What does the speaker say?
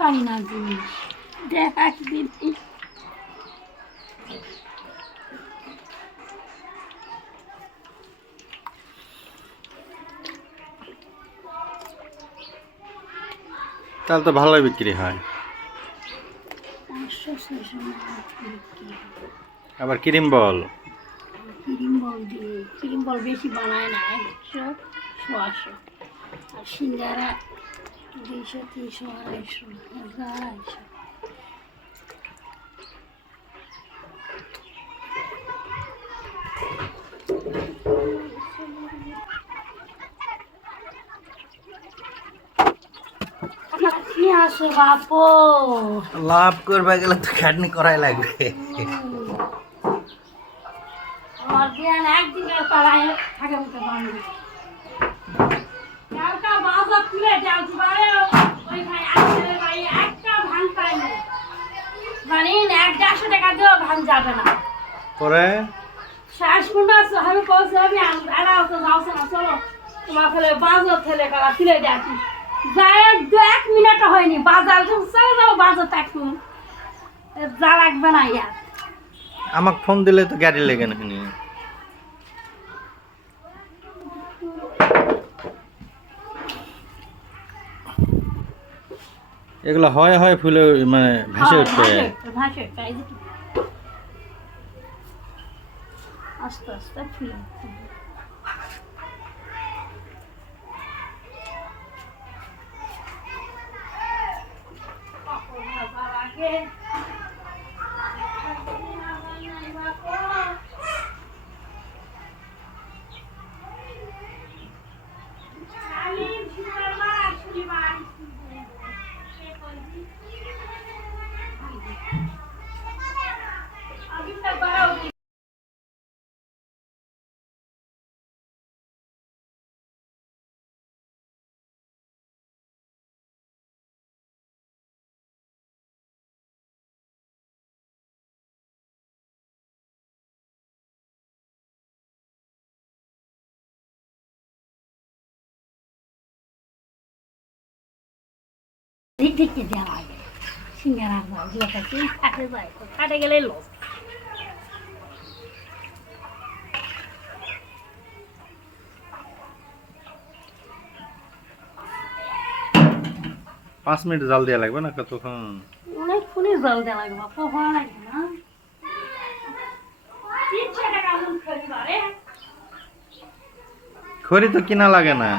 পারি না জিনিস দেখ একদিন তাহলে তো ভালোই বিক্রি হয়। 500-600 বিক্রি হয়। আবার ক্রিম বল। ক্রিম বল দিয়ে ক্রিম বল বেশি বানায় না, 100-150 আর সিঙ্গারা 200-300-250-250। খাটনি আছে বাপু, লাভ করবে গেলে তো খাটনি করাই লাগবে। আমার বিয়ান একদিনের পাড়ায় থাকে মুখে বান্ধব একটা বাজার তুলে যাচ্ছি বারে ওইখানে আসলে ভাই একটা ভান পাইনি মানে 100-150 টাকা দিয়েও ভান যাবে না। পরে শ্বাস কোনটা আছে আমি কইছি আমি আড়া তো যাওছে না, চলো তোমার ফেলে বাজার ফেলে কালা তুলে যাচ্ছি যায় 1 মিনিট হয়নি বাজার চলে যাও বাজার থাকু যা লাগবে না ইয়ার। আমাকে ফোন দিলে তো গাড়ি লেগে না। এগুলো হয় হয় ফুলে মানে ভেসে উঠবে। আস্তে আস্তে ফুলে ঢেকে দেওয়া লাগে সিঙ্গারা ওগুলো কাছে কাটে যায় কাটে গেলে লস। 5 মিনিট জাল দেওয়া লাগবে না কতক্ষণ? অনেকক্ষণই জল দেওয়া লাগবে বাপু, হওয়া লাগবে না 300 টাকা মন খড়ি বারে খড়ি তো কিনা লাগে না।